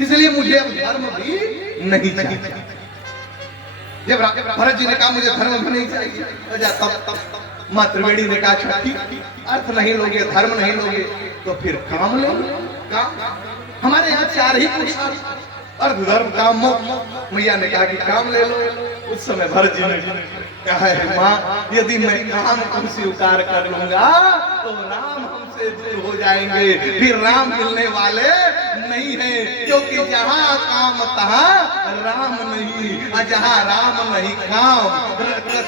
इसलिए मुझे अब धर्म भी नहीं चाहिए। जब भरत जी ने कहा मुझे धर्म भी नहीं चाहिए, तब माँ त्रिवेणी ने कहा अच्छा ठीक, अर्थ नहीं लोगे, धर्म नहीं लोगे, तो फिर काम ले लो। काम हमारे यहाँ 4 ही पुरुषार्थ, अर्थ धर्म काम मोक्ष। मैया ने कहा कि काम ले लो। उस समय भरत जी ने कहा है माँ यदि मैं काम को स्वीकार कर लूंगा तो राम हमसे दूर हो जाएंगे, फिर राम मिलने वाले नहीं है, क्योंकि जहाँ काम तहाँ राम नहीं, और जहाँ राम नहीं काम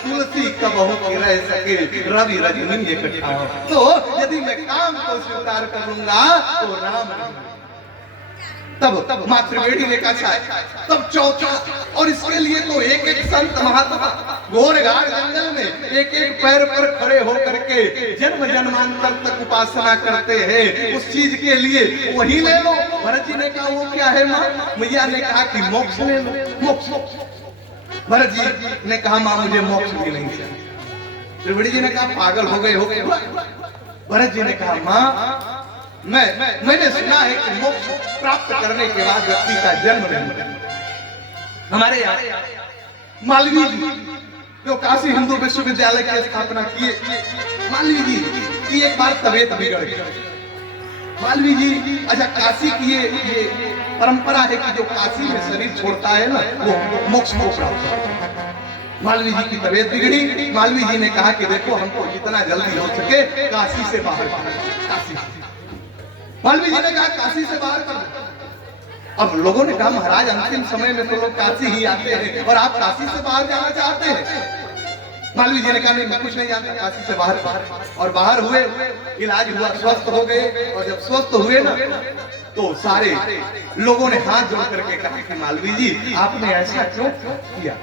तुलसी कबहू की रह सके, रवि रजनी इकट्ठा। तो यदि मैं काम को स्वीकार कर लूंगा तो राम नहीं। तब माँ त्रिवेणी ने कहा तब चौथा, और इसके लिए तो एक एक संत महात्मा घोरघार जंगल में एक एक पैर पर खड़े होकर के जन्म जन्मांतर तक उपासना करते हैं उस चीज के लिए, वही ले लो। भरत जी ने कहा वो क्या है माँ? मैया ने कहा कि मोक्ष ले लो, मोक्ष। भरत जी ने कहा माँ मुझे मोक्ष भी नहीं चाहिए। त्रिवेणी जी ने कहा पागल हो गए। भरत जी ने कहा माँ मैंने सुना है कि मोक्ष प्राप्त करने के बाद व्यक्ति का जन्म नहीं। हमारे यहाँ मालवीय जी जो काशी हिंदू विश्वविद्यालय की स्थापना किए, मालवीय जी की एक बार तबीयत बिगड़ गई। मालवीय जी अच्छा काशी की ये परंपरा है कि जो काशी में शरीर छोड़ता है ना वो मोक्ष को प्राप्त करता है। मालवीय जी की तबीयत बिगड़ी। मालवीय जी ने कहा कि देखो हमको जितना जल्दी हो सके काशी से बाहर, काशी। मालवीय जी ने कहा काशी से बाहर कर दो। अब लोगों ने कहा महाराज अंतिम समय में तो लोग काशी ही आते हैं और आप काशी से बाहर जाना चाहते हैं। मालवीय जी ने कहा नहीं मैं कुछ नहीं जानता, काशी से बाहर। और बाहर हुए, इलाज हुआ, स्वस्थ हो गए। और जब स्वस्थ हुए ना तो सारे लोगों ने हाथ जोड़ करके कहा कि मालवीय जी आपने ऐसा क्यों किया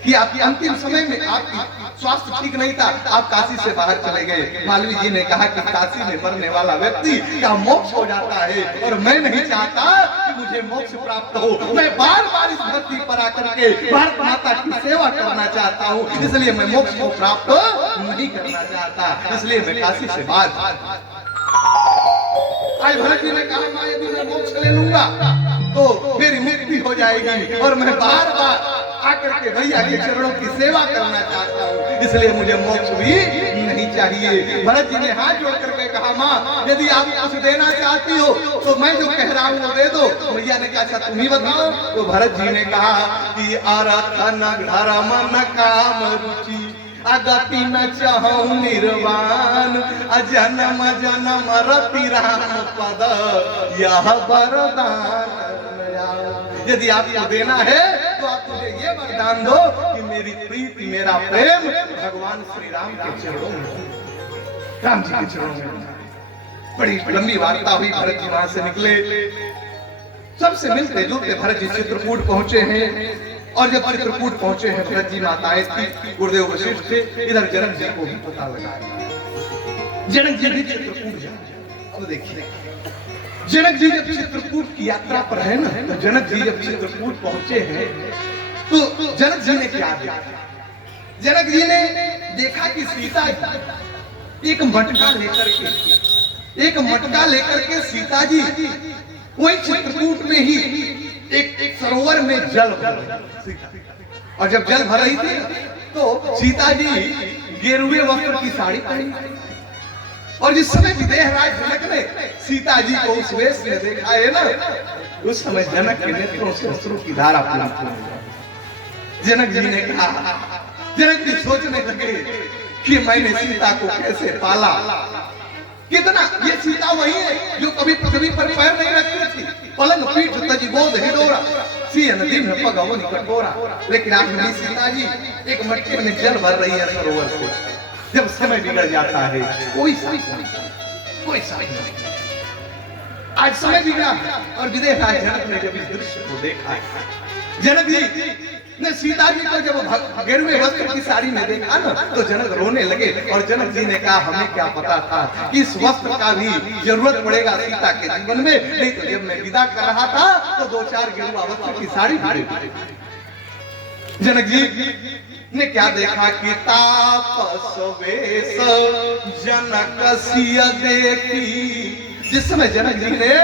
कि आपके अंतिम समय में आपकी स्वास्थ्य ठीक नहीं था, आप काशी से बाहर चले गए। मालवीय जी ने कहा कि काशी में मरने वाला व्यक्ति का मोक्ष हो जाता है और मैं नहीं चाहता कि मुझे मोक्ष प्राप्त हो। मैं बार बार इस धरती पर आकर के भारत माता की सेवा करना चाहता हूँ, इसलिए मैं मोक्ष को प्राप्त नहीं करना चाहता, इसलिए मैं काशी से बाहर। आज भरत जी ने कहा यदि मैं मोक्ष ले लूंगा तो मेरी मुक्ति हो जाएगी और मैं बार बार आकर के भैया के चरणों की सेवा करना चाहता हूँ, इसलिए मुझे मोक्ष भी नहीं चाहिए। भरत जी ने हाथ जोड़ करके कहा माँ यदि आप कुछ देना चाहती हो तो मैं जो कह रहा हूँ वो दे दो। भैया ने कहा अच्छा तुम ही बताओ। तो भरत जी ने कहा कि अर्थ न धर्म न काम रुचि अगति न चाहूं निर्वाण अजन्म जन्म रति राम पद यह वरदान। यदि आपको देना है तो आप मुझे ये वरदान दो कि मेरी प्रीति मेरा प्रेम भगवान श्री राम के चरणों में, राम जी के चरणों में। बड़ी लंबी वार्ता हुई। भरत जी वहां से निकले, सबसे मिलते जुलते भरत जी चित्रकूट पहुंचे हैं। और जब चित्रकूट पहुंचे हैं भरत जी माताएं थी, गुरुदेव वशिष्ठ थे, इधर जनक जी को भी पता लगा। जनक जी भी चित्रकूट जाए। अब देखिए जनक जी जब चित्रकूट की यात्रा पर है ना, तो जनक जी जब चित्रकूट पहुंचे हैं तो जनक जी ने क्या देखा? जनक जी ने देखा कि सीता एक मटका लेकर के सीता जी वही चित्रकूट में ही एक सरोवर में जल भर, और जब जल भर रही थी तो सीता जी गेरुए वस्त्र की साड़ी पहनी। और जिस समय विदेहराज जनक ने सीता जी को उस वेश में देखा है ना, उस समय जनक के नेत्रों से अश्रु की धारा प्लावित हुई। जनक जी ने कहा, जनक जी सोचने लगे कि मैंने सीता को कैसे पाला, कितना ये सीता वही है जो कभी पृथ्वी पर पैर नहीं रखती थी, पलंग पीठ तजी बोध हिडोरा सीन दिन पगवन कटोरा। लेकिन आज मेरी सीता जी एक मटके में जल भर रही है सरोवर से। जब समय बिगड़ जाता है कोई साथ नहीं। आज समय बिगड़ा और विदेहराज जनक ने जब इस दृश्य को देखा, जनक जी ने सीता जी को जब गेरुए वस्त्र की साड़ी में देखा ना तो जनक रोने लगे। और जनक जी ने कहा हमें क्या पता था कि इस वस्त्र का भी जरूरत पड़ेगा सीता के जीवन में, नहीं तो जब मैं विदा कर रहा था तो 2-4 गेरुआ वस्त्र की साड़ी भी। जनक जी ने क्या देखा कि तापस वेश जनक सिया देखी। जिस समय जनक जी ने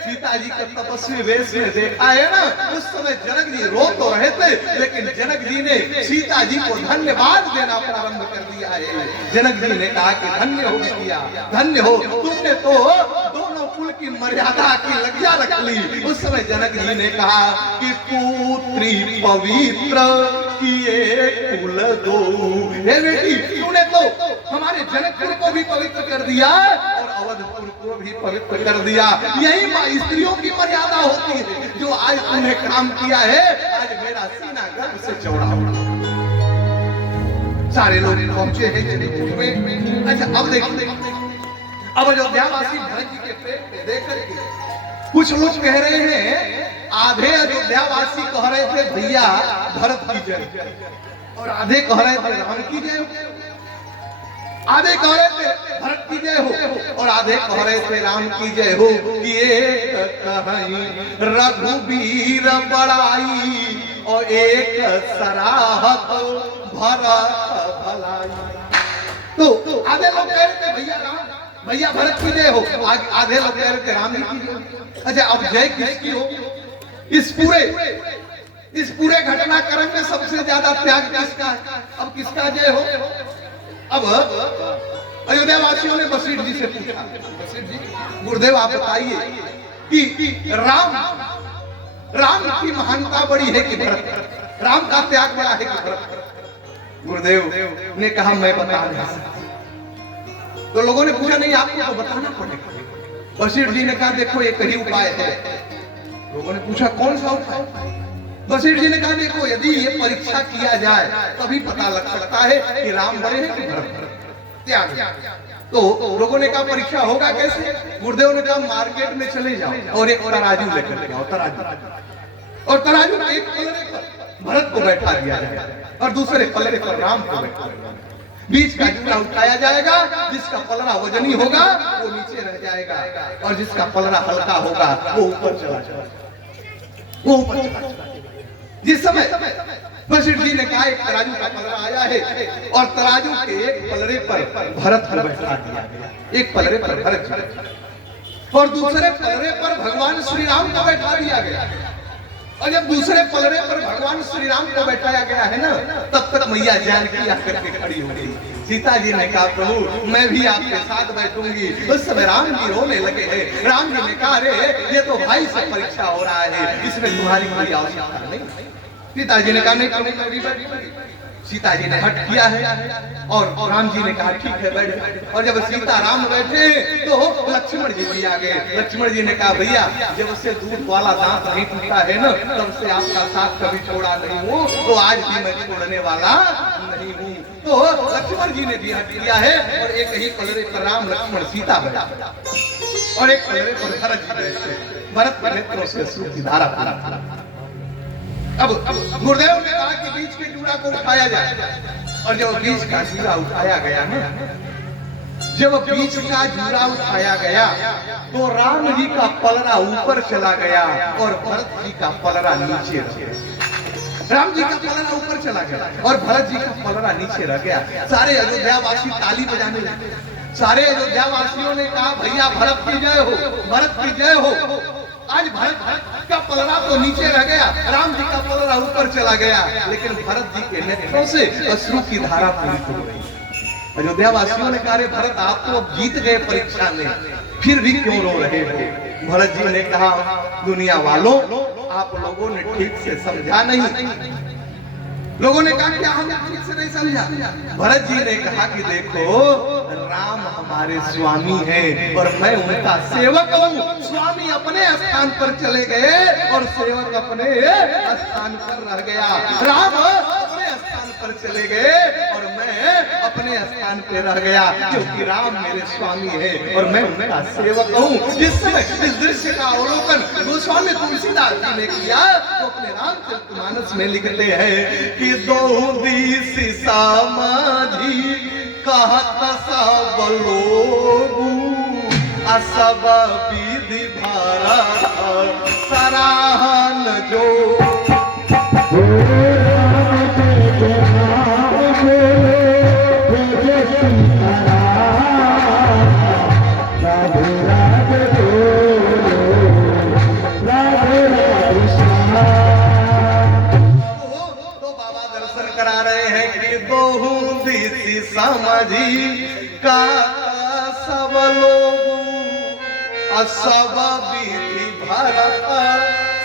सीता जी को तपस्वी वेश में देखा है ना, उस समय जनक जी रो तो रहे थे, लेकिन जनक जी ने सीता जी को धन्यवाद देना प्रारंभ कर दिया है। जनक जी ने कहा कि धन्य हो बिटिया, धन्य हो, तुमने तो दोनों कुल की मर्यादा की लज्जा रख ली। उस समय जनक जी ने कहा कि पुत्री पवित्र किए कुल दो। हे बेटी, तूने तो हमारे जनकपुर को भी पवित्र कर दिया और अवधपुर को भी पवित्र कर दिया। यही स्त्रियों की मर्यादा होती है। जो आज तूने काम किया है, आज मेरा सीना गर्व से चौड़ा होगा। सारे लोग पहुंचे हैं जनकपुर में। अच्छा, अब देखिए, अब अयोध्यावासी भरत जी के प्रेम को देख करके कुछ लोग कह रहे हैं, आधे अयोध्यावासी कह रहे थे भैया भरत की जय, और आधे कह रहे थे राम की जय। आधे कह रहे थे भरत की जय हो और आधे कह रहे थे राम की जय हो। एक कहीं रघुवीर बड़ाई और एक सराहत भरत भलाई। तो आधे लोग कह रहे थे भैया राम, भैया भरत की जय हो, आधे लोग कह रहे थे राम की जय। अच्छा, अब जय किसकी हो? इस पूरे घटनाक्रम में सबसे ज्यादा त्याग किसका है? अब किसका जय हो? अब अयोध्या वासियों ने वशिष्ठ जी से पूछा, वशिष्ठ जी, गुरुदेव आप बताइए कि राम की महानता बड़ी है कि भरत? राम का त्याग बड़ा है कि भरत? गुरुदेव ने कहा मैं बता नहीं सकता। तो लोगों ने पूछा नहीं आपको तो बताना पड़ेगा। वशिष्ठ जी ने कहा देखो एक ही उपाय है। लोगों ने पूछा कौन सा उपाय? वशिष्ठ जी ने कहा देखो यदि ये परीक्षा किया जाए तभी पता लग सकता है कि राम बड़े हैं कि भरत। त्याग। तो लोगों ने कहा परीक्षा होगा कैसे? गुरुदेव ने कहा मार्केट में चले जाओ और एक तराजू लेकर के आओ, तराजू, और तराजू के एक पलड़े पर भरत को बैठा दिया जाएगा और दूसरे पलड़े पर राम को बैठा दिया। बीच का जूरा उठाया जाएगा, जिसका पलड़ा वजनी होगा वो नीचे रह जाएगा और जिसका पलड़ा हल्का होगा वो ऊपर चला जाएगा, वो ऊपर चला जाएगा। जिस समय वशिष्ठ जी ने कहा एक तराजू का पलड़ा आया है और तराजू के एक पलड़े पर भरत को बैठा दिया गया, एक पलड़े पर भरत और दूसरे पलड़े पर भगवान श्री राम को बैठा दिया गया। और जब दूसरे पलड़े पर भगवान श्री राम को बैठाया गया है ना, तब तक मैया जानकी आकर के खड़ी हो गई। सीता जी ने कहा प्रभु मैं भी आपके साथ बैठूंगी। उस समय राम जी रोने लगे हैं। राम जी ने कहा अरे ये तो भाई से परीक्षा हो रहा है, इसमें तुम्हारी कोई आवश्यकता नहीं। सीता जी ने कहा नहीं, सीता जी ने हट किया है और राम जी ने कहा ठीक है बैठ। और जब सीता राम बैठे तो लक्ष्मण जी भी आ गए। लक्ष्मण जी ने कहा भैया जब उससे दूध वाला दांत नहीं टूटा है ना, तब से आपका साथ कभी छोड़ा नहीं हूँ, तो आज भी मैं छोड़ने वाला नहीं हूँ। तो लक्ष्मण जी ने भी हट किया है और एक ही पलड़े पर राम लक्ष्मण सीता बैठा और एक पलड़े पर भरत जी बैठे। भरत के नेत्रों से सूर्य की धारा धारा। अब गुरुदेव ने कहा कि बीच के जूड़ा को उठाया जाए और जब बीच का जूड़ा उठाया गया ना, जब बीच का जूड़ा उठाया गया तो राम जी का पलड़ा ऊपर चला गया और भरत जी का पलड़ा नीचे रह गया। राम जी का पलड़ा ऊपर चला गया और भरत जी का पलड़ा नीचे रह गया। सारे अयोध्यावासी ताली बजाने लगे। सारे अयोध्यावासियों ने कहा भैया भरत की जय हो, भरत की जय हो। आज भरत का पलड़ा तो नीचे रह गया, राम जी का पलड़ा ऊपर चला गया, लेकिन भरत जी के नेत्रों से अश्रु की धारा पूरी हो गई। अयोध्यावासियों ने कहा भरत आप तो अब जीत गए परीक्षा में, फिर भी क्यों रो रहे हो? भरत जी ने कहा दुनिया वालों आप लोगों ने ठीक से समझा नहीं। लोगों ने कहा क्या हमने ठीक से नहीं समझा? भरत जी ने कहा कि देखो राम हमारे स्वामी हैं और मैं उनका सेवक हूँ। स्वामी अपने स्थान पर चले गए और सेवक अपने स्थान पर रह गया। राम अपने स्थान पर चले गए और मैं अपने स्थान पर रह गया, क्योंकि राम मेरे स्वामी है और मैं उनका सेवक हूँ। जिस समय इस दृश्य का अवलोकन गोस्वामी तुलसीदास जी ने किया तो अपने रामचरितमानस में लिखते हैं कि दो दिस समाधि कहत सब लोगु असब विधि भारत सराहन जो। समझी का सब लोग सब विधि भरत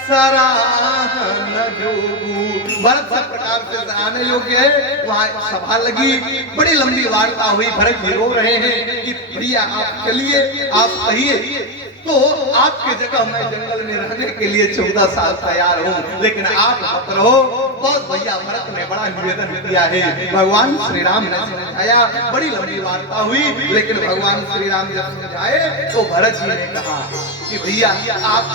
सराहन जोगू। भरत सब प्रकार से सराहने योग्य है। वहाँ सभा लगी, बड़ी लंबी वार्ता हुई। भरत जी रो रहे हैं कि प्रिया आप चलिए, आप कहिए तो आपके जगह मैं जंगल में रहने के लिए 14 साल तैयार हूँ, लेकिन आप मत रहो। बहुत भैया भरत ने बड़ा निवेदन किया है। भगवान श्री राम ने समझाया, बड़ी लंबी वार्ता हुई, लेकिन भगवान श्री राम जब समझाए तो भरत जी ने कहा कि भैया आप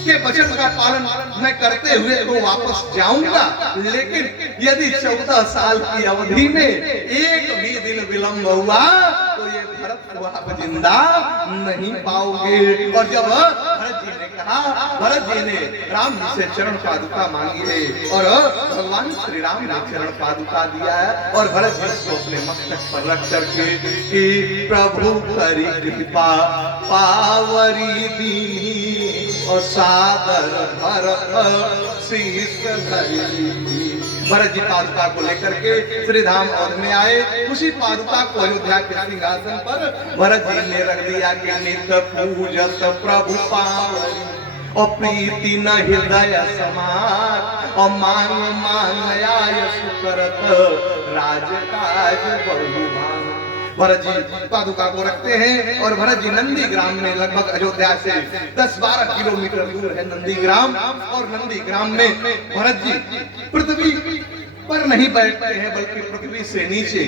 के वचन का पालन मैं करते हुए तो वापस जाऊंगा, लेकिन यदि 14 साल की अवधि में एक भी दिन विलंब हुआ तो ये भरत को आप जिंदा नहीं पाओगे। और जब भरत जी ने कहा, भरत जी ने राम जी से चरण पादुका मांगी है और भगवान श्री राम ने चरण पादुका दिया है। और भरत जी को अपने मस्तक पर रख करके कि प्रभु करी कृपा पावरी दी और सादर भरत शीश धरी। भरत जी पादुका को लेकर के श्री धाम और में आए। उसी पादुका को अयोध्या के सिंहासन पर भरत जी ने रख दिया कि नित पूजत प्रभु पावरी और प्रीति न हृदय समान और मांग मांग आय सुकरत राजकाज बहुभान। भरत जी पादुका को रखते हैं और भरत जी नंदी ग्राम में, लगभग अयोध्या से 10-12 किलोमीटर दूर है नंदी ग्राम। और नंदी ग्राम में भरत जी पृथ्वी पर नहीं बैठते हैं, बल्कि पृथ्वी से नीचे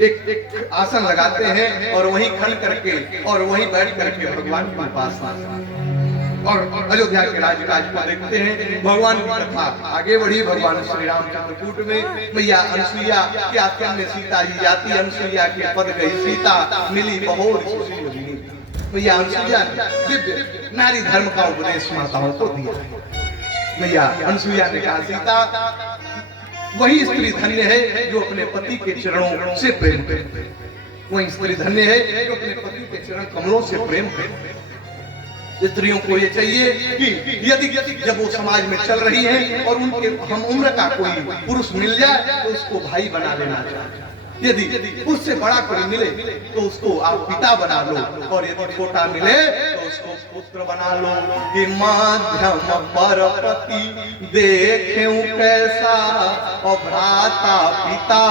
एक आसन लगाते हैं और वहीं खड़ करके और वहीं बैठ करके भगवान के पास और अयोध्या के राजकाज को देखते हैं। भगवान की कथा आगे बढ़ी। भगवान श्री राम चित्रकूट में मैया अनसुईया के आश्रम में सीता जी जाती। अनसुईया के पद गई सीता, मिली बहोर मैया अनसुईया ने दिव्य नारी धर्म का उपदेश माताओं को दिया। मैया अनसुईया ने कहा, सीता वही स्त्री धन्य है जो अपने पति के चरणों से प्रेम करे, वही स्त्री धन्य है जो अपने पति के चरण कमलों से प्रेम करे। स्त्रियों को ये चाहिए कि यदि जब वो समाज में चल रही हैं और उनके हम उम्र का कोई पुरुष मिल जाए तो उसको भाई बना लेना चाहिए। यदि उससे बड़ा कोई मिले तो उसको आप पिता बना लो, और यदि छोटा मिले तो उसको पुत्र बना लो। कि मध्यम परपति देखें कैसा और भ्राता पिता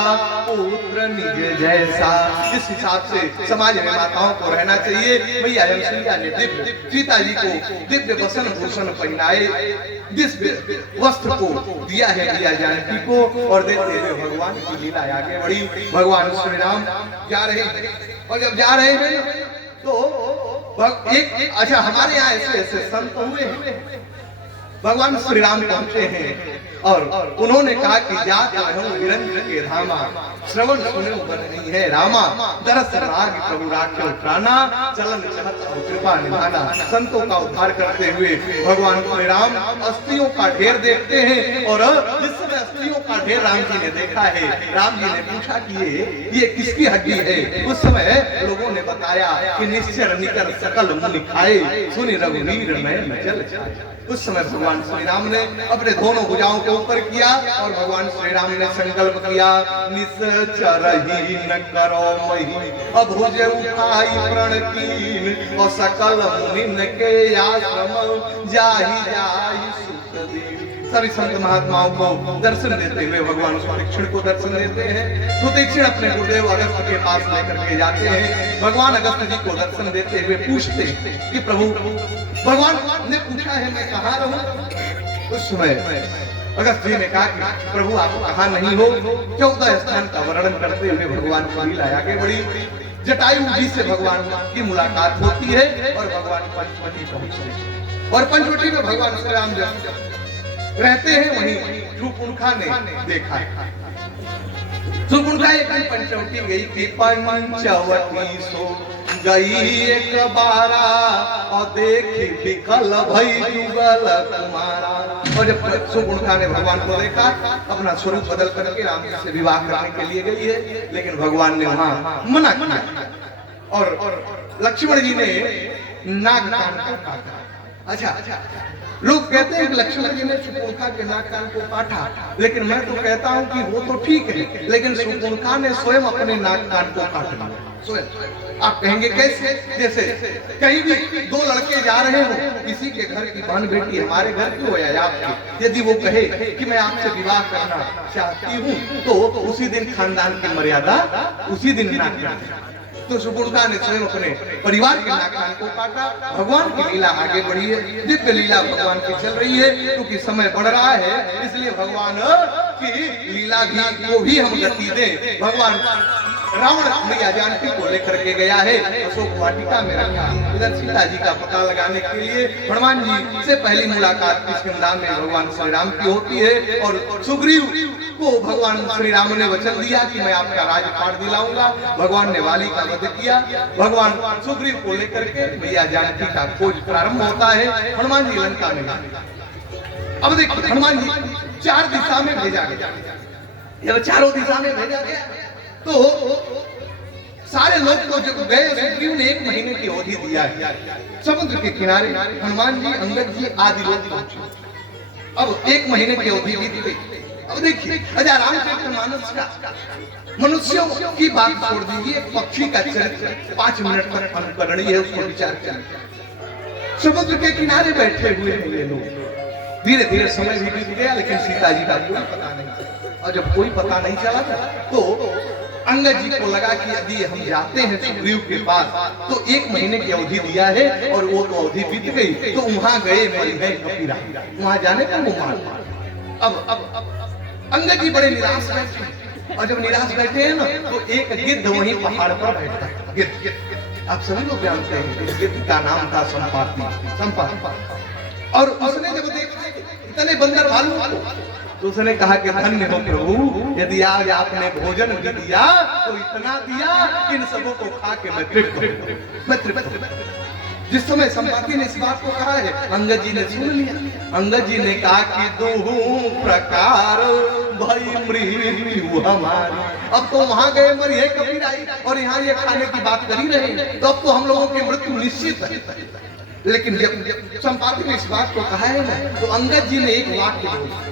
पुत्र निज जैसा। इस हिसाब से समाज में माताओं को रहना चाहिए। मैया अनसुईया ने दिव्य सीता जी को दिव्य वसन भूषण पहनाए, जिस वस्त्र को दिया है दिया जानकी को, और देते हुए भगवान की लीला आगे बढ़ी। भगवान श्री राम जा रहे हैं और जब जा रहे हैं तो एक अच्छा हमारे यहाँ ऐसे ऐसे संत हुए हैं। भगवान श्री राम पहुंचे हैं और उन्होंने कहा कि जात रहूं निरंजन के धामा, श्रवण सुने बन नहीं है रामा, दरस राग प्रभु राख्यो प्राणा, चलन चहत कृपा निभाना। संतों का उद्धार करते हुए भगवान श्री राम अस्थियों का ढेर देखते हैं। और जिस समय अस्थियों का ढेर राम जी ने देखा है, राम जी ने पूछा कि ये किसकी हड्डी है। उस समय लोगों ने बताया कि निश्चर निकर सकल मुनि खाए, सुनि रघुवीर नयन जल छाए। उस समय भगवान श्री राम ने अपने दोनों भुजाओं के ऊपर किया और भगवान श्री राम ने संकल्प किया, निश्चरहि न करो महि अभुज उठाई प्रण कीन और सकल मुनिन के आश्रम जाहि जाहि सुख देव। सभी संत महात्माओं को दर्शन देते हुए भगवान सुतीक्षण को दर्शन देते हैं। सुतीक्षण अपने गुरुदेव अगस्त के पास लेकर के जाते हैं। भगवान अगस्त जी को दर्शन देते हुए पूछते हैं कि प्रभु, भगवान ने पूछा है मैं कहाँ रहूं। उस समय अगस्त जी ने कहा कि प्रभु आप कहाँ नहीं हो। 14 स्थान का वर्णन करते हुए भगवान की लीला आगे बढ़ी। जटायु जी से भगवान की मुलाकात होती है और भगवान पंचवटी पहुंचते हैं। और पंचवटी में भगवान श्री राम जब रहते हैं वहीं शूर्पणखा ने देखा। शूर्पणखा एक दिन पंचवटी गई थी। पंचवटी सो गई एक बारा और देखी विकल भई जुगल कुमारा। और जब शूर्पणखा ने भगवान को देखा, अपना स्वरूप बदल करके राम जी से विवाह करने के लिए गई है, लेकिन भगवान ने वहां मना किया और लक्ष्मण जी ने नाग कान को काटा। अच्छा लोग कहते हैं कि लक्ष्मण जी ने शूर्पणखा के नाक कान को काटा, लेकिन मैं तो कहता हूं कि वो तो ठीक है, लेकिन शूर्पणखा ने स्वयं अपने नाक कान को काट लिया स्वयं। आप कहेंगे कैसे? जैसे कहीं भी दो लड़के जा रहे हो, किसी के घर की बहन बेटी हमारे घर की हो या आपकी, यदि वो कहे कि मैं आपसे विवाह करना चाहती हूँ, तो उसी दिन खानदान की मर्यादा उसी दिन नाक काट। तो शूर्पणखा ने स्वयं अपने परिवार के नाक कान को काटा। भगवान की लीला आगे बढ़ी है, दिव्य लीला भगवान की चल रही है, क्योंकि समय बढ़ रहा है, इसलिए भगवान की लीला को भी हम गति दें। भगवान रावण मैया जानकी को लेकर के गया है अशोक वाटिका में रखा, इधर सीता जी का पता लगाने के लिए। हनुमान जी से पहली मुलाकात किष्किंधा में भगवान श्री राम की होती है, और सुग्रीव को भगवान श्री राम ने वचन दिया कि मैं आपका राजपाट दिलाऊंगा। भगवान ने वाली का वध किया। भगवान सुग्रीव को लेकर के मैया जानकी का खोज प्रारंभ होता है। हनुमान जी लंका में, अब देखिए हनुमान जी 4 दिशा में भेजा गया, जब चारों दिशा में भेजा गया तो सारे लोग तो जब गए, सुग्रीव ने 1 महीने की अवधि दिया है। समुद्र के किनारे हनुमान जी, अंगद जी आदि लोग पहुंचे। अब 1 महीने की अवधि बीत गई। अब देखिए रामचरितमानस का मनुष्यों की बात छोड़ दीजिए, पक्षी का चरित्र 5 मिनट तक अनुकरणीय है, उसको विचार करें। समुद्र के किनारे बैठे हुए ये लोग, धीरे धीरे समय भी बीत गया, लेकिन सीता जी का कोई पता नहीं। और जब कोई पता नहीं चला तो अंगद जी को लगा कि यदि हम जाते हैं सुग्रीव के पास तो 1 महीने की अवधि दिया है, और वो तो अवधि बीत गई, तो वहां गए मरी है कपीरा, वहां जाने का वो मान। अब अंगद जी बड़े निराश बैठे, और जब निराश बैठे हैं ना, तो एक गिद्ध वहीं पहाड़ पर बैठा है। गिद्ध, आप सभी लोग जानते हैं, इस गिद्ध का नाम था संपाति। और उसने जब देखा इतने बंदर भालू, तो उसने कहा कि धन्य हो प्रभु, यदि आज आपने भोजन भी दिया तो इतना दिया कि इन सबों को खा के मैं तृप्त। जिस समय संपाति ने इस बात को कहा है, अंगद जी ने सुन लिया। अंगद जी ने कहा कि दो प्रकार भई मृत्यु हमारी। अब तो वहां गए मरी है कबीराई, और यहाँ ये खाने की बात कर ही रहे हैं, तो अब तो हम लोगों की मृत्यु निश्चित है। लेकिन जब संपाति ने इस बात को कहा है ना, तो अंगद जी ने एक वाक्य बोला।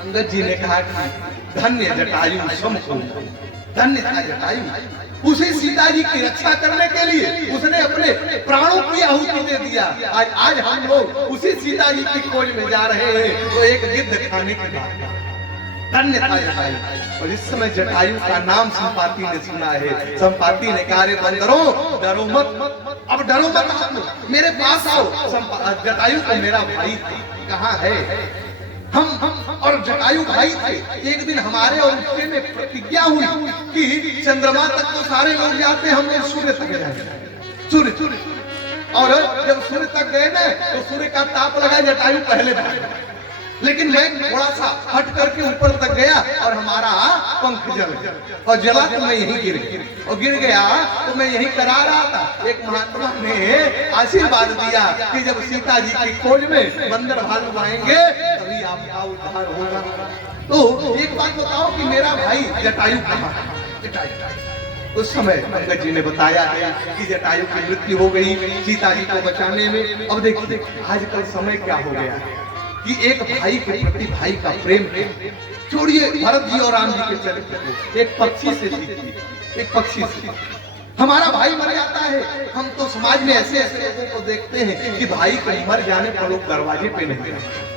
अंगद जी ने कहा कि धन्य जटायु समको, धन्य था जटायु, उसे सीता जी की रक्षा करने के लिए उसने अपने प्राणों की आहुति दे दिया। आज हम लोग उसी सीता जी की खोज में जा रहे हैं, तो एक गिद्ध खाने के बाद धन्य था जटायु। और इस समय जटायु का नाम संपाति ने सुना है। संपाति ने कहा, बंदरों डरो मत, अब डरो मत, आप मेरे पास आओ। जटायु को मेरा भाई कहाँ है? हम और जटायु भाई थे। एक दिन हमारे और उसके में प्रतिज्ञा हुई कि चंद्रमा तक तो सारे लोग जाते हैं, हम लोग सूर्य तक जाएंगे। सूर्य, और जब सूर्य तक गए ना, तो सूर्य का ताप लगा, जटायु पहले भागा। लेकिन मैं थोड़ा सा हट करके ऊपर तक गया, और हमारा पंख जल गया, और जला तो मैं यहीं गिर गया। तो मैं यहीं करा रहा था, एक महात्मा ने आशीर्वाद दिया कि जब सीता जी की खोज में बंदर भालू आएंगे तभी आपका उद्धार होगा। तो एक बात बताओ कि मेरा भाई जटायु कहाँ है? उस समय अंगद जी ने बताया है कि जटायु की मृत्यु हो गई सीता जी को बचाने में। अब देखिए आजकल समय क्या हो गया है कि एक भाई के प्रति भाई का प्रेम है। छोड़िए भरत जी और राम जी के चरित्र को, एक पक्षी से सीखिए, एक पक्षी से। हमारा भाई मर जाता है, हम तो समाज में ऐसे ऐसे लोगों को देखते हैं कि भाई के मर जाने पर लोग दरवाजे पे नहीं देते,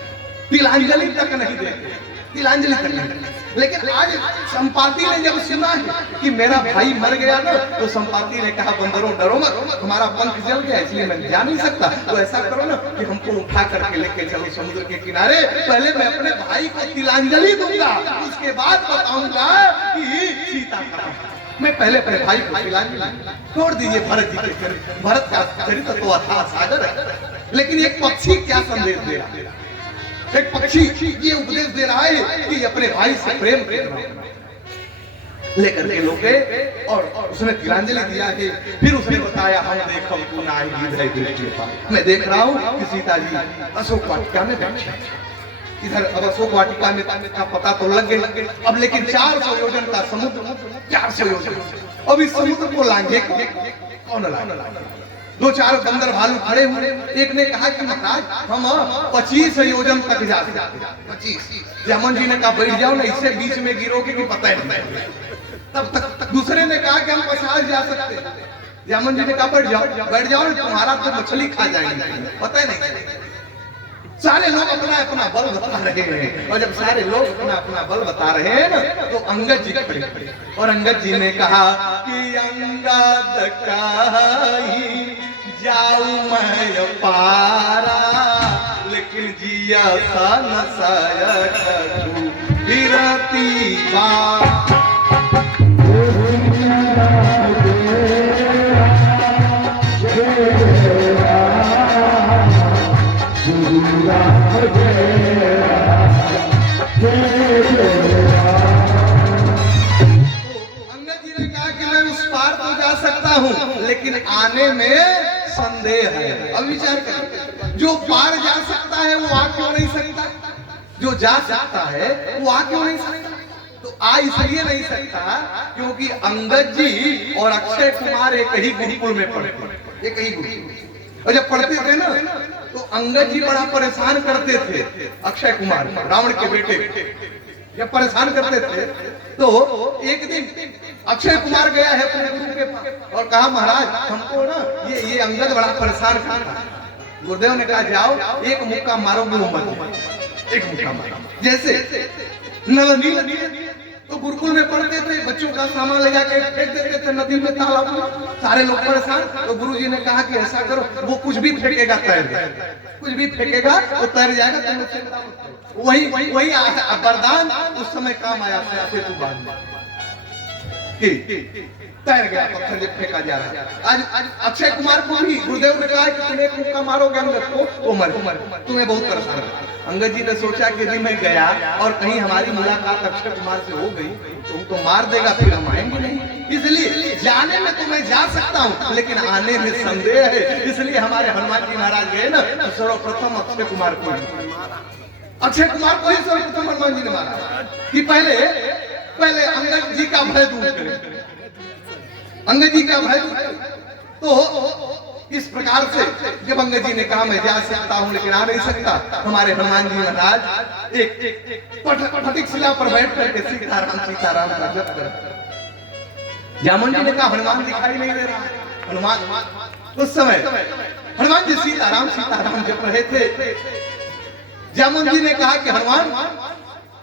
तिलांजलि तक नहीं देते, तिलांजलि तक नहीं। लेकिन आज संपाति ने जब सुना है कि मेरा भाई मर गया ना, तो संपाति ने कहा बंदरों डरो मत, हमारा पंख जल गया इसलिए मैं जा नहीं सकता। तो ऐसा करो ना कि हमको उठा करके लेके चलो समुद्र के किनारे, पहले मैं अपने भाई को तिलांजलि दूंगा, उसके बाद बताऊंगा कि सीता कहाँ है। मैं पहले अपने भाई को तिलांजलि। छोड़ दीजिए भरत जी के चरित्र, भरत का चरित्र तो अथाह सागर है, लेकिन एक पक्षी क्या संदेश दे रहा है? एक पक्षी ये उपदेश दे रहा है कि अपने भाई से प्रेम लेकर के लोग गए, और उसने तिलांजलि दिया है। फिर उसने बताया हम देखो तू ना ही मैं देख रहा हूँ कि सीता जी अशोक वाटिका में बैठी। इधर अब अशोक वाटिका में का पता तो लग गए अब, लेकिन 400 योजन का समुद्र, 400 योजन। अब इस समुद्र को लांघे कौन लांघे? दो चार बंदर भालू खड़े हुए। एक ने कहा कि महाराज हम 25 योजन तक जा सकते। 25। जामन जी ने कहा बैठ जाओ ना, इससे बीच में गिरोगे कि पता ही नहीं। तब तक दूसरे ने कहा कि हम 50 जा सकते। जामन जी ने कहा बैठ जाओ तुम्हारा तो मछली खा जाएंगे, पता ही नहीं। सारे लोग अपना अपना बल बता रहे हैं, और जब सारे लोग अपना अपना बल बता रहे हैं ना, तो अंगद जी खड़े और अंगद जी ने कहा कि अंगद काई जाऊं मैं पारा, लेकिन जिया सा नसाया करूं फिरती बात। लेकिन आने में संदेह है। अब विचार करें, जो पार जा सकता है वो आ क्यों नहीं सकता? जो जा सकता है वो आ क्यों नहीं सकता? तो आ इसलिए नहीं सकता क्योंकि अंगद जी और अक्षय कुमार एक ही गुरुकुल में पढ़ते, एक ही गुरुकुल। और जब पढ़ते थे ना, तो अंगद जी बड़ा परेशान करते थे अक्षय कुमार, रावण के बेटे, जब परेशान करते थे। तो एक दिन अक्षय कुमार गया है अपने गुरु के पास और कहा महाराज हमको ना ये अंगद बड़ा परेशान कर रहा है। गुरुदेव ने कहा जाओ एक मुक्का मारोगे मत, एक मुक्का मारो। जैसे नदी तो गुरुकुल में पढ़ते थे, बच्चों का सामान ले जाके फेंक देते थे नदी में, तालाब में। सारे लोग परेशान। तो गुरुजी ने कहा कि ऐसा करो, वो कुछ भी फेंकेगा तैर जाएगा, कुछ भी फेंकेगा वो तैर जाएगा। वही वरदान उस समय काम आया था। फिर तू बाद में तैर गया, पत्थर जब फेंका जा रहा है। आज अक्षय कुमार को भी गुरुदेव ने कहा कि तुम एक मुक्का मारोगे अंगद को तो मर, तुम्हें बहुत परेशान है। अंगद जी ने सोचा कि यदि मैं गया और कहीं हमारी मुलाकात अक्षय कुमार से हो गई तो मार देगा, फिर हम आएंगे नहीं। इसलिए जाने में तो मैं जा सकता हूँ, लेकिन आने में संदेह है। इसलिए हमारे हनुमान जी महाराज गए ना, तो सर्वप्रथम अक्षय कुमार को ही सर्वप्रथम हनुमान जी ने मारा कि पहले अंगद जी का भय दूर करें, अंगद जी का भय दूर करें। तो इस प्रकार से जब अंगद जी ने कहा मैं जा सकता हूं लेकिन आ नहीं सकता, हमारे हनुमान जी महाराज एक फटिक शिला पर बैठ करके सीताराम सीताराम का जप कर। जामुन जी ने कहा हनुमान दिखाई नहीं दे रहा। हनुमान उस समय हनुमान जी सीताराम सीताराम जप रहे थे। जामुन जी ने कहा कि हनुमान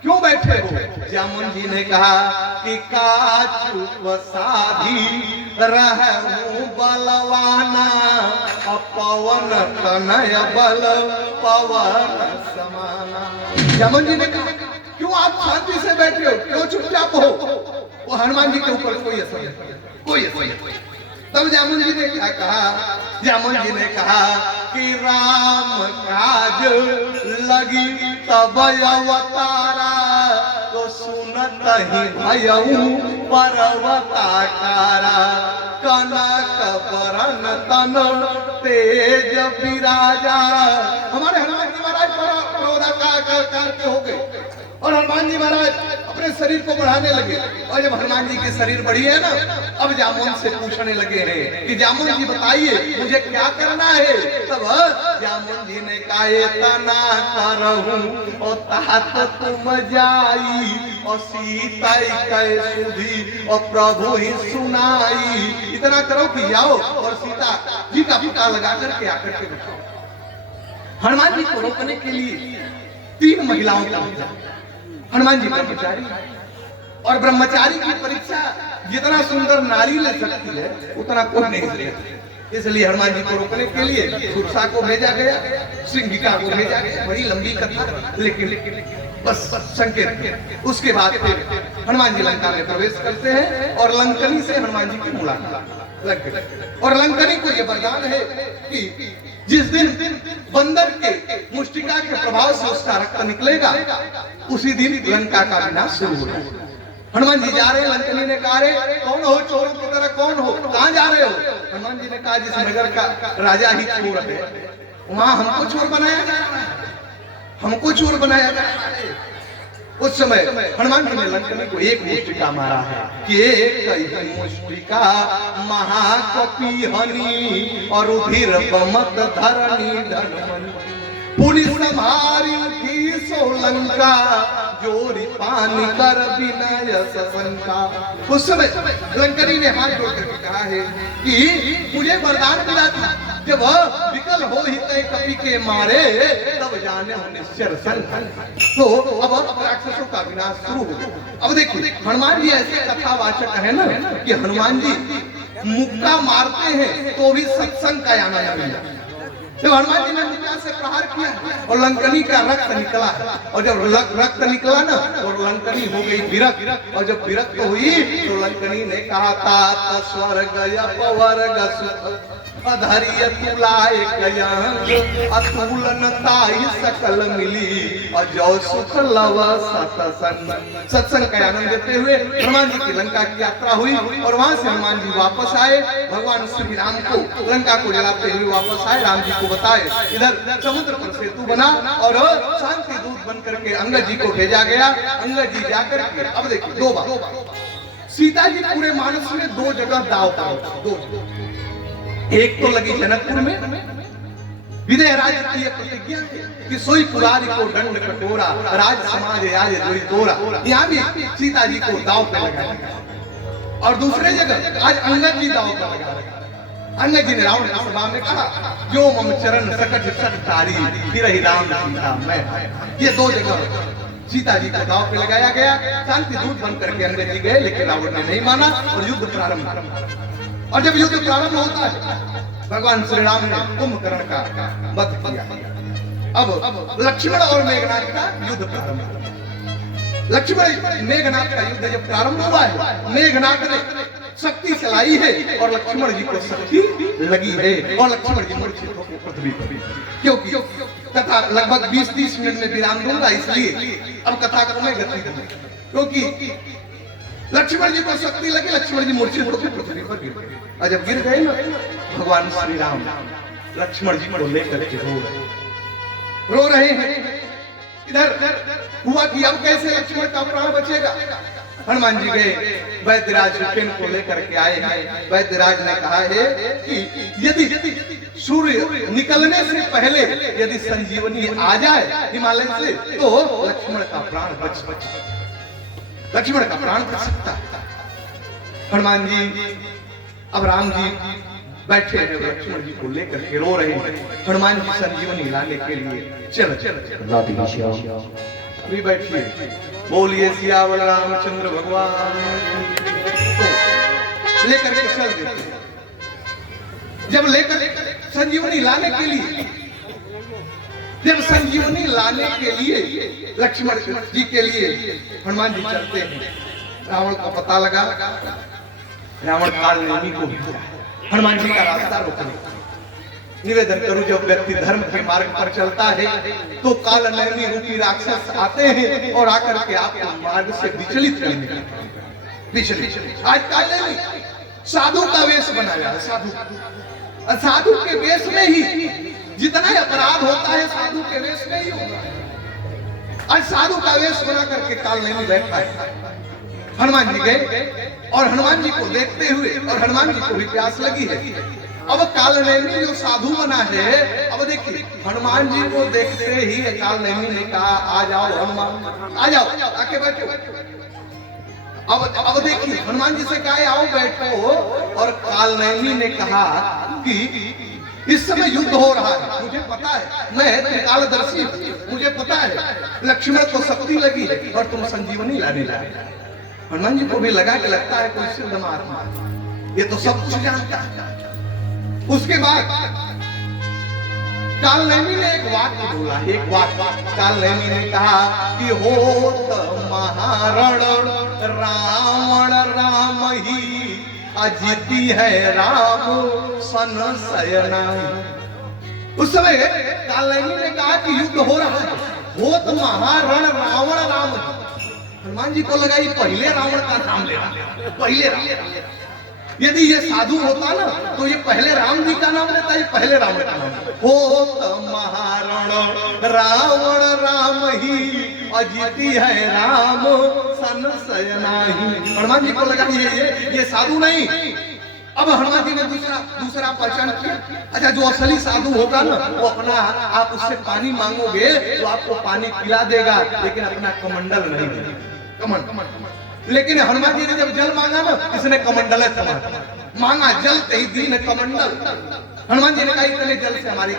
क्यों बैठे हो? जामुन जी ने कहा कि काचू वसाधी रहूं बलवाना, पवन तनय बल पवन समाना। जामुन जी ने कहा क्यों आप शांति से बैठे हो, क्यों चुपचाप हो? वो हनुमान जी के ऊपर कोई असर नहीं। तब जामुन जी ने क्या कहा? जामुन जी ने कहा कि राम काज लगी तब अवतारा, तो सुनत ही भयऊ पर्वताकारा, कनक बरन तन तेज विराजा। हमारे हनुमान जी महाराज क्रोधाकार के हो गए और हनुमान जी महाराज अपने शरीर को बढ़ाने लगे। और जब हनुमान जी की शरीर बढ़ी है ना, अब जामुन से पूछने लगे हैं कि जामुन जी बताइए मुझे क्या करना है? तब जामुन जी ने कहा तना करहूं और तात तुम जाई, और सीता कै सुधी और प्रभु ही सुनाई। इतना करो कि जाओ और सीता जी का पता लगा करके आकर के बताओ। हनुमान जी को रोकने के लिए 3 महिलाओं का हनुमान जी ब्रह्मचारी, और ब्रह्मचारी की परीक्षा जितना सुंदर नारी ले सकती है उतना कोई नहीं ले सकता। इसलिए हनुमान जी को रोकने के लिए सुरसा को भेजा गया, सिंहिका को भेजा गया। बड़ी लंबी कथा, लेकिन बस संकेत। उसके बाद फिर हनुमान जी लंका में प्रवेश करते हैं और लंकनी से हनुमान जी की मुलाकात। और लंकनी को यह वरदान है कि जिस दिन बंदर के मुष्टिका के प्रभाव से उसका रक्त निकलेगा, उसी दिन लंका का विनाश शुरू होगा। हनुमान जी जा रहे हैं, लंकनी ने कहा रे कौन हो, चोरों की तरह कौन हो, कहां जा रहे हो? हनुमान जी ने कहा जिस नगर का राजा ही चोर है वहां हमको चोर बनाया जा रहा है, हमको चोर बनाया जा रहा है। उस समय हनुमान जी ने लंकनी को एक मुष्टिका मारा है कि एक ही मुष्टिका महाकपि हनी और रुधिर बमत धरणी धनमनि पुलिस हमारी उठी सोलंका जोरी पानी कर विनय सशंका। उस समय लंकनी ने हाथ जोड़ करके कहा है कि मुझे वरदान मिला था जब विकल हो ही तय कपि के मारे तब जाने निश्चर संग। तो अब राक्षसों का विनाश शुरू हो। अब देखिए हनुमान जी ऐसे कथावाचक है ना कि हनुमान जी मुक्का मारते हैं तो भी सत्संग का आनंद मिला। जब हनुमान जी ने मुक्का से प्रहार किया और लंकनी का रक्त निकला और जब रक्त निकला ना तो लंकनी हो गई विरक्त और जब विरक्त हुई तो लंकनी ने कहा तात स्वर्ग अपवर्ग सुख अधरिय तुलाय कयांग अतुलनताई सकल मिली और जो सुख लव सतसंग। सत्संग का आनंद देते हुए हनुमान जी की लंका की यात्रा हुई और वहां से हनुमान जी वापस आए। भगवान श्री राम को लंका को जलाते हुए वापस आए। राम जी को बताए इधर समुद्र पर सेतु बना और शांति दूत बन करके अंगद जी को भेजा गया। अंगद जी जाकर के अब देखिए दो बात सीता जी पूरे मानस में दो जगह दाव पर दो एक तो लगी जनकपुर में विदय राज की प्रतिज्ञा कि सोई पुरारी को दंड कटोरा राज समाज आज जोड़ी तोरा। यहाँ भी सीता जी को दाव पे लगाया और दूसरे जगह आज अंगद जी दाव पर लगा। अंगद जी ने रावण की सभा में कहा जो मम चरण सकट सट तारी फिर ही राम सीता मैं। ये दो जगह सीता जी को दाव पे लगाया गया। शांति दूत बन करके अंगद जी गए लेकिन रावण ने नहीं माना और युद्ध प्रारंभ। और जब युद्ध प्रारंभ होता है भगवान श्री राम ने कुंभकर्ण का वध किया। अब लक्ष्मण और मेघनाथ का युद्ध प्रारंभ। लक्ष्मण मेघनाथ का युद्ध जब प्रारंभ हुआ है मेघनाथ ने शक्ति चलाई है और लक्ष्मण जी को शक्ति लगी है और लक्ष्मण जी मूर्छित होकर पृथ्वी पर क्योंकि कथा लगभग 20-30 मिनट में विराम दूंगा इसलिए अब कथा को मैं गति दूंगा क्योंकि लक्ष्मण जी को शक्ति लगी। लक्ष्मण जी मूर्छित होकर पृथ्वी पर गिर गए और जब गिर गए ना भगवान श्री राम लक्ष्मण जी को लेकर के रो रहे हैं। इधर हुआ कि अब कैसे लक्ष्मण का प्राण बचेगा। हनुमान जी गए वैद्यराज सुखेन को लेकर के आए हैं। वैद्यराज ने कहा है कि यदि सूर्य निकलने से पहले यदि संजीवनी आ जाए हिमालय से तो लक्ष्मण का प्राण बच लक्ष्मण का प्राण बच सकता है। हनुमान जी अब राम जी बैठे हैं लक्ष्मण जी को लेकर के रो रहे हैं। हनुमान जी संजीवनी लाने के लिए चल अभी बैठिए बोलिए सियावर रामचंद्र भगवान लेकर के चल देते। जब लेकर संजीवनी लाने के लिए जब संजीवनी लाने के लिए लक्ष्मण जी के लिए हनुमान जी चलते हैं। रावण का पता लगा। रावण काल नेमी को हनुमान जी का रास्ता रोकने निवेदन करूं जब व्यक्ति धर्म के मार्ग पर चलता है तो काल नेमी रूपी राक्षस आते हैं और आकर के आपको मार्ग से विचलित करने विचलित। आज काल नेमी साधु का वेश बनाया है। साधु के वेश में ही जितना अपराध होता है साधु के वेश में ही होगा। आज साधु का वेश बना करके काल नेमी बैठा है। हनुमान जी गए और हनुमान जी को देखते हुए और हनुमान जी को भी प्यास लगी है। अब काल नेमी जो साधु बना है अब देखिए हनुमान जी को देखते ही काल नेमी ने कहा आ जाओ हनुमान आ जाओ आके बैठो। अब देखिए हनुमान जी से कहा आओ बैठो और काल नेमी ने कहा कि इस समय युद्ध हो रहा है मुझे पता है मैं त्रिकालदर्शी मुझे पता है लक्ष्मण को शक्ति लगी और तुम संजीवनी लाने जा रहे। हनुमान जी को भी लगा कि लगता है कोई सिद्ध महात्मा ये तो सब कुछ जानता है। उसके बाद काल नेमी ने एक वाक्य बोला। एक वाक्य काल नेमी ने कहा कि होत महारण रावण राम ही अजिति है राम सन सयना। उस समय काल नेमी ने कहा कि युद्ध हो रहा है होत महारण रावण राम। हनुमान जी को लगा ये पहले रावण का नाम ले रहा पहले रावण। यदि ये साधु होता ना तो ये पहले राम जी का नाम लेता ये पहले रावण का नाम। होत महारण रावण राम ही अजीती है राम संशय नाही। हनुमान जी को लगा ये साधु नहीं। अब हनुमान जी ने दूसरा पहचान किया। अच्छा, जो असली साधु होगा ना, वो अपना, आप उससे पानी मांगोगे तो आपको पानी पिला देगा, लेकिन अपना कमंडल नहीं देगा। कमंडल। लेकिन हनुमान जी ने जब जल मांगा ना, इसने कमंडल मांगा, जल ही दीन कमंडल। हनुमान जी ने कहा इतने जल से हमारी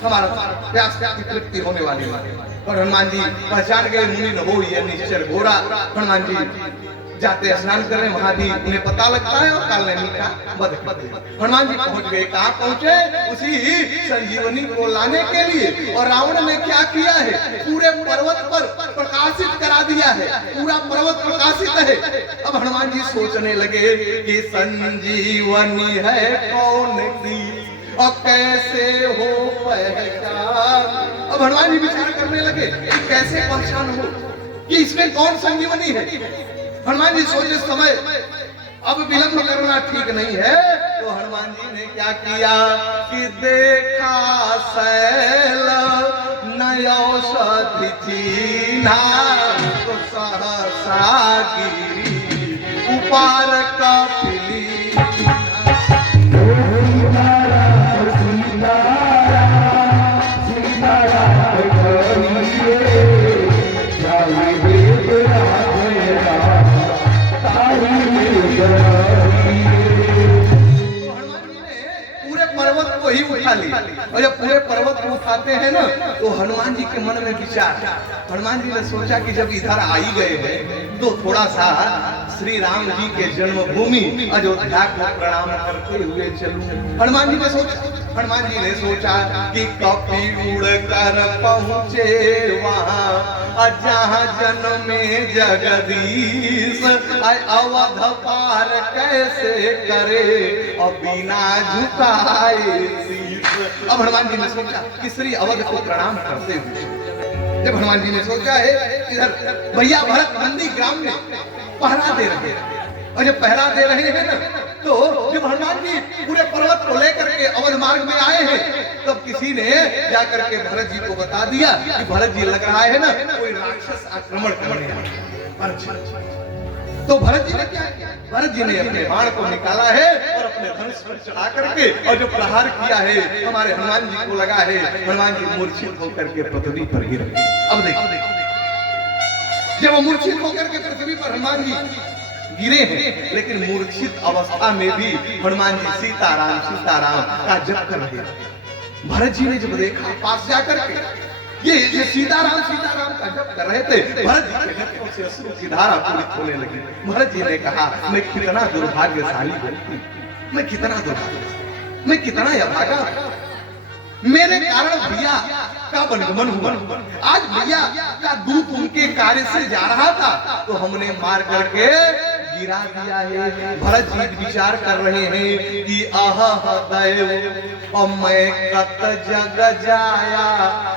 हमारा प्यास की तृप्ति होने वाली है। और हनुमान जी पहचान गए, मुनि न हो ये निश्चर घोरा। हनुमान जी जाते स्नान कर रहे, वहां भी उन्हें पता लगता है और काल नहीं का बद। हनुमान जी पहुंच गए। कहाँ पहुंचे? उसी संजीवनी को लाने के लिए। और रावण ने क्या किया है? पूरे पर्वत पर प्रकाशित करा दिया है, पूरा पर्वत प्रकाशित है। अब हनुमान जी सोचने लगे कि संजीवनी है कौन सी और कैसे हो पहचान। अब हनुमान जी विचार करने लगे कि कैसे पहचान हो कि इसमें कौन संजीवनी है। हनुमान जी सोचे समय अब विलंब करना ठीक नहीं है। तो हनुमान जी ने क्या किया कि देखा शैल नयौषधि चीन्हा तो सहसा गिरी उपार कपिली। ही उठा ली। और जब पूरे पर्वत को उठाते हैं ना, तो हनुमान जी के मन में विचार, हनुमान जी ने सोचा कि जब इधर आ ही गए हैं तो थोड़ा सा श्री राम जी के जन्मभूमि अयोध्या को प्रणाम करते हुए चलूं। हनुमान जी ने सोचा कि कपि उड़ कर पहुंचे वहां जहाँ जन्मे जगदीश, अवध पार कैसे करे और बिना झुकाए शीश। अब हनुमान जी ने सोचा कि श्री अवध को प्रणाम करते हुए, जब हनुमान जी ने सोचा है इधर भैया भरत नंदी ग्राम में पहरा दे रहे हैं, और जब पहरा दे रहे हैं ना, तो जब हनुमान जी पूरे पर्वत को लेकर के अवध मार्ग में आए हैं, तब किसी ने जाकर के भरत जी को बता दिया कि भरत जी लग रहा है ना कोई राक्षस आक्रमण करने आए। तो भरत जी ने क्या किया? भरत जी ने अपने बाण को निकाला है और अपने धनुष पर चढ़ा करके और जो प्रहार किया है हमारे हनुमान जी को लगा है। हनुमान जी मूर्छित होकर के पृथ्वी पर गिर गए। अब देखिए, जब वो मूर्छित होकर के पृथ्वी पर हनुमान जी गिरे हैं, लेकिन मूर्छित अवस्था में भी हनुमान जी सीताराम सीताराम का जप कर रहे हैं। भरत जी ने जब देखा पास जाकर के ये सीताराम सीताराम का जप कर रहे थे, भरत जी के नेत्रों से अश्रु की धारा पूरित होने लगी। भरत जी ने कहा, मैं कितना दुर्भाग्यशाली व्यक्ति, मैं कितना दुर्भाग्यशाली, मैं कितना अभागा, मेरे कारण भैया का वनगमन हुआ। आज भैया का दूत उनके कार्य से जा रहा था तो हमने मार करके गिरा दिया है। भरत जी विचार कर रहे हैं कि आह दैव और मैं कत जग जाया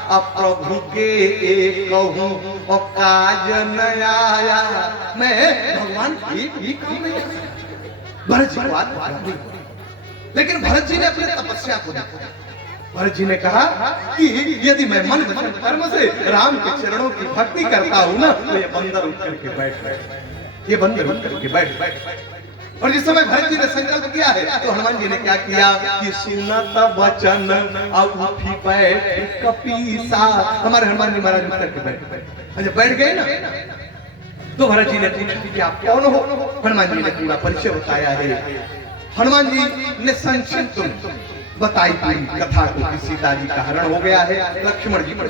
अब प्रभु के एक कहूं और काज न आया, मैं भगवान की काम नहीं आया। भरत जी बात, लेकिन भरत जी ने अपने तपस्या को देखा। भरत जी ने कहा कि यदि मैं मन वचन कर्म से राम के चरणों की भक्ति करता हूँ ना, तो ये बंदर उठ करके बैठ, ये बंदर उठ करके बैठ। और जिस समय भरत जी ने संकल्प किया है, तो हनुमान जी ने क्या किया कि सुनत वचन अब उठी बैठ कपीसा। हमारे हनुमान जी महाराज उठ करके बैठ, जब बैठ गए ना, तो भरत जी ने पूछा कि आप कौन हो? हनुमान जी ने पूरा परिचय बताया है। हनुमान जी ने संक्षिप्त बताई पूरी कथा को कि सीता जी का हरण हो गया है, लक्ष्मण जी पर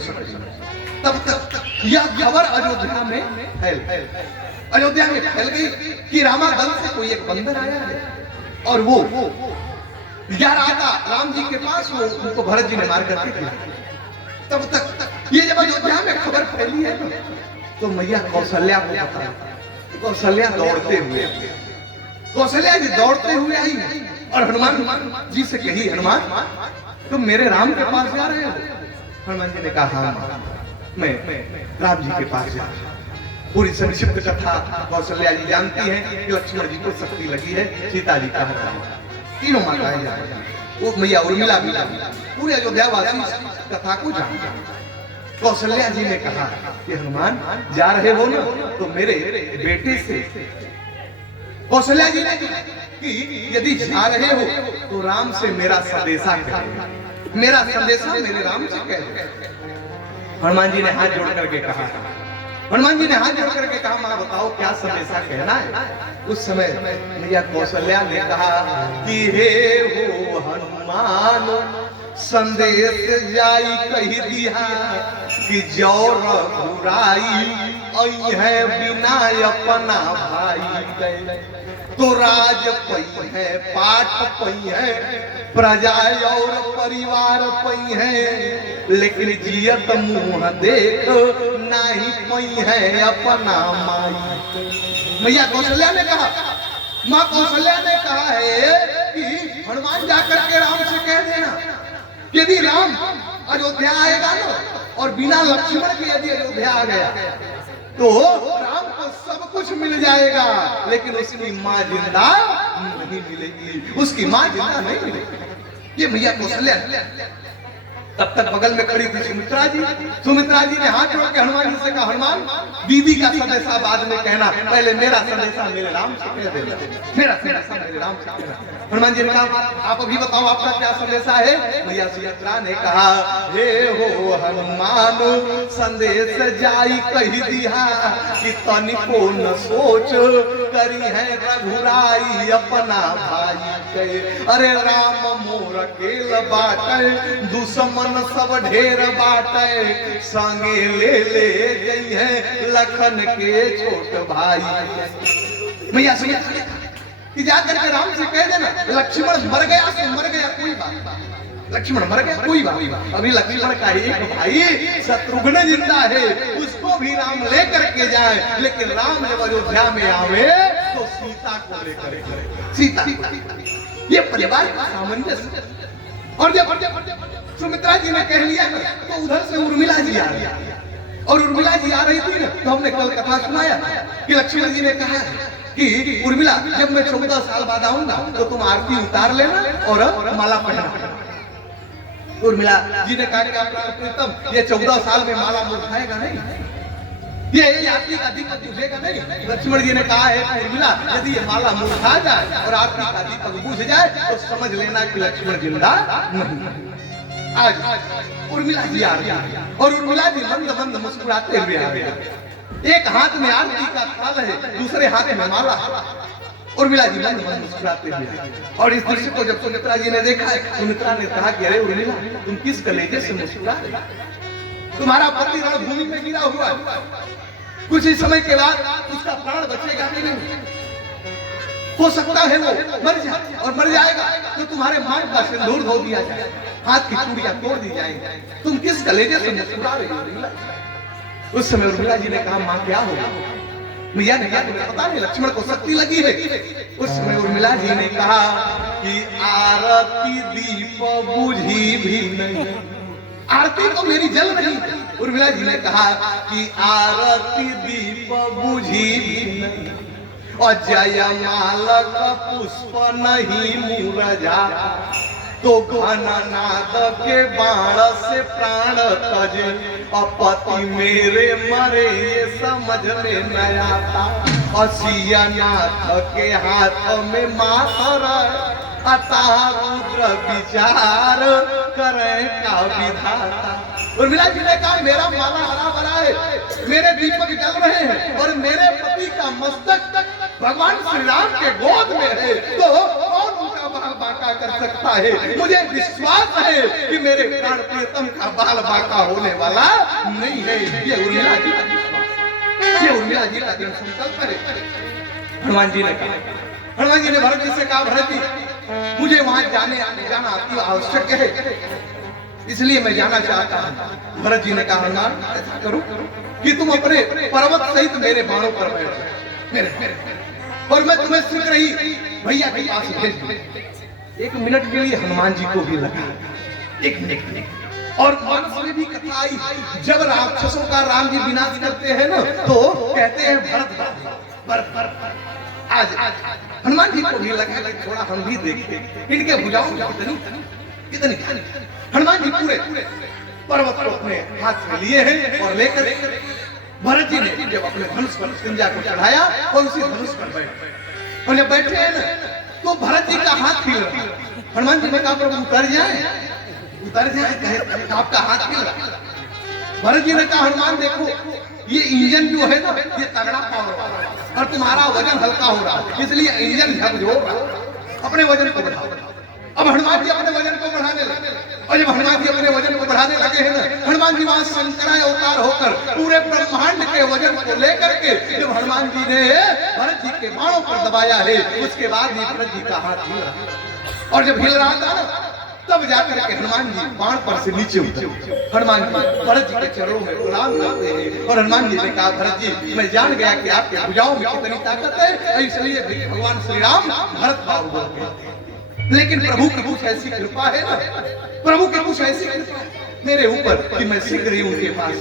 तब तक यह खबर अयोध्या में फैल गई कि रामागढ़ से कोई एक बंदर आया है और वो जा रहा था राम जी के पास, वो उनको भरत जी ने मार करके दिया। तब तक ये जब अयोध्या में खबर फैली है ना, तो मैया कौशल्या को पता, कौशल्या दौड़ते हुए, कौशल्या जी दौड़ते हुए आई और हनुमान जी से कही, हनुमान तुम मेरे राम के पास जा रहे हो? हनुमान जी ने कहा, हाँ मैं राम जी के पास जा रहा हूं। पूरी संक्षिप्त कथा कौशल्या जी जानती हैं कि लक्ष्मण जी को शक्ति लगी है सीता जी का हरण। तीनों माताएं जानती, वो मैया उर्मिला भी पूरे अयोध्या वासी कथा को जानती। कौशल्या जी ने कहा कि हनुमान जा रहे हो ना तो मेरे बेटे से। कौशल्या जी ने कहा कि यदि जा रहे हो तो राम से मेरा संदेशा कह, मेरा संदेशा मेरे राम से कह। हनुमान जी ने हाथ जोड़ करके कहा, हनुमान जी ने हाथ जोड़ करके कहा मां बताओ क्या संदेशा कहना है। उस समय मैया कौशल्या ने कहा कि हे हो हनुमान संदेश जाई कही दिया कि जौर बुराई आई है बिना अपना भाई गए तो राज पई है पाठ पई है प्रजा और परिवार पई है लेकिन जियत मुंह देख नहीं पई है अपना माई। मैया कौशल्या ने कहा, मां कौशल्या ने कहा है कि हनुमान जाकर के राम से कह देना यदि राम अयोध्या आएगा ना और बिना लक्ष्मण के यदि अयोध्या आ गया तो राम को सब कुछ मिल जाएगा लेकिन उसकी मां जिंदा नहीं मिलेगी, उसकी मां जिंदा नहीं मिलेगी। ये मैया कौशल्या। तब तक बगल में खड़ी थी सुमित्रा जी। सुमित्रा जी ने हाथ जोड़ के हनुमान जी से कहा हनुमान दीदी का संदेशा बाद में कहना, पहले मेरा संदेशा मेरे राम से कह देना, मेरा संदेशा मेरे राम से कहना। हनुमान जी ने कहा आप अभी बताओ आपका क्या संदेशा है। मैया सुमित्रा ने कहा हे हो हनुमान संदेश जाई कही दिया कि तनिको न सोच करी है रघुराई अपना भाई के। अरे राम मोर अकेल बाटे दुश्मन सब ढेर बाटे संगे ले ले गई है लखन के छोट भाई। मैया सुमित्रा कि जाकर के राम से कह देना लक्ष्मण मर गया तो मर गया कोई बात, लक्ष्मण मर गया कोई बात, अभी लक्ष्मण का एक भाई शत्रुघ्न जिंदा है उसको भी राम लेकर के जाए लेकिन राम जब अयोध्या में आवे तो सीता को लेकर सीता। ये परिवार का सामंजस्य। और जब सुमित्रा जी ने कह लिया तो उधर से उर्मिला जी आ रही और उर्मिला जी आ रही थी ना तो हमने कल कथा सुनाया कि लक्ष्मण जी ने कहा कि उर्मिला जब मैं 14 साल बाद आऊंगा तो तुम आरती उतार लेना और माला पहना। उर्मिला जी ने कहा कि प्रीतम ये 14 साल में माला मुझ खाएगा नहीं, ये आरती का दीपक बुझेगा नहीं। लक्ष्मण जी ने कहा है उर्मिला यदि ये माला मुझ खा जाए और आरती का दीपक बुझ जाए तो समझ लेना कि लक्ष्मण जिंदा नहीं। आज उर्मिला जी आ रही है और उर्मिला जी मंद मंद मुस्कुराते हुए आ रही है, एक हाथ में आरती का थाल है दूसरे हाथ में माला। उर्मिला जी मंद मंद मुस्कुराते हुए और इस दृश्य को जब सुमित्रा जी ने देखा सुमित्रा ने कहा कि अरे उर्मिला तुम किस कलेजे से मुस्कुरा रही, तुम्हारा पति रणभूमि में गिरा हुआ है, कुछ ही समय के बाद उसका प्राण बचेगा कि नहीं, हो सकता है वो मर जाए और मर जाएगा तो तुम्हारे मांग का सिंदूर धो दिया जाए, हाथ की चूड़ियां तोड़ दी जाएंगी, तुम किस कलेजे से मुस्कुरा रही हो। उस समय उर्मिला जी ने कहा मां क्या होगा। मैया ने कहा तुम्हें पता नहीं लक्ष्मण को शक्ति लगी है। उस समय उर्मिला जी ने कहा कि आरती दीप बुझी भी नहीं, आरती तो मेरी जल रही। उर्मिला जी ने कहा कि आरती दीप बुझी भी नहीं और जयमाल का पुष्प नहीं मुरझा तो घननाद के बाण से प्राण तजे अपति मेरे मरे ये समझ में न आता। असियानाथ के हाथ में माता अतः रुद्र विचार करें का विधाता। उर्मिला जी ने कहा मेरा माला हरा भरा है, मेरे दीपक जल रहे हैं और मेरे पति का मस्तक भगवान श्री राम के गोद में है तो कौन उनका बाल बांका कर सकता है। मुझे विश्वास है कि मेरे प्राण प्रियतम का बाल बांका होने वाला नहीं है। ये उर्मिला जी का विश्वास, ये उर्मिला जी का दृढ़ संकल्प है। हनुमान जी ने कहा, हनुमान जी ने भरत जी से कहा भरत जी मुझे वहां जाना अति आवश्यक है इसलिए मैं जाना चाहता हूं। भरत जी ने कहा हनुमान ऐसा करो कि तुम अपने पर्वत सहित मेरे बाणों पर बैठो और मैं तुम्हें शीघ्र ही भैया के पास भेज दूं। एक मिनट के लिए हनुमान जी को भी लगा, एक मिनट। और मानस में भी कथा आई जब राक्षसों का राम जी विनाश करते हैं ना तो कहते हैं भरत आज हनुमान जी को भी लगा कि थोड़ा हम भी देखें इनके भुजाओं कितनी। हनुमान जी पूरे पर्वत को अपने हाथ में लिए हैं और लेकर भरत जी ने जब अपने धनुष पर सिंजा को चढ़ाया और उसी धनुष पर बैठे और जब बैठे हैं ना तो भरत जी का हाथ हिल रहा। हनुमान जी ने कहा प्रभु उतर जाए कहे आपका हाथ हिल रहा। भरत जी ने कहा हनुमान देखो ये इंजन जो है ना ये तगड़ा पावर वाला है और तुम्हारा वजन हल्का हो रहा है इसलिए इंजन झकझोर रहा है, अपने वजन को बढ़ाओ। अब हनुमान जी अपने वजन को बढ़ाने लगे और जब हनुमान जी अपने वजन को बढ़ाने लगे हैं ना हनुमान जी वहां शंकराय अवतार होकर पूरे ब्रह्मांड के वजन को लेकर के जब हनुमान जी ने भरत जी के बाणों पर दबाया है उसके बाद ही भरत जी का हाथ हिल रहा और जब हिल रहा था ना तब जाकर के हनुमान जी बाण पर से नीचे उतरे। हनुमान जी भरत जी के चरणों में प्रणाम करते हैं और हनुमान जी ने कहा भरत जी मैं जान गया कि आपके भुजाओं में कितनी ताकत है इसलिए भगवान श्री राम भरत बाबू बोलते हैं लेकिन प्रभु की कुछ ऐसी कृपा है ना प्रभु की कुछ ऐसी कृपा मेरे ऊपर कि मैं शीघ्र ही उनके पास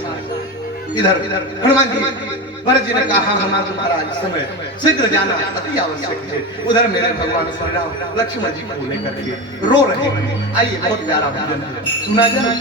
इधर हनुमान जी भरत जी ने कहा हनुमान महाराज समय शीघ्र जाना अति आवश्यक है। उधर मेरे भगवान श्री राम लक्ष्मण जी को लेकर के रो रहे हैं। आइए बहुत प्यारा भजन सुना जाए।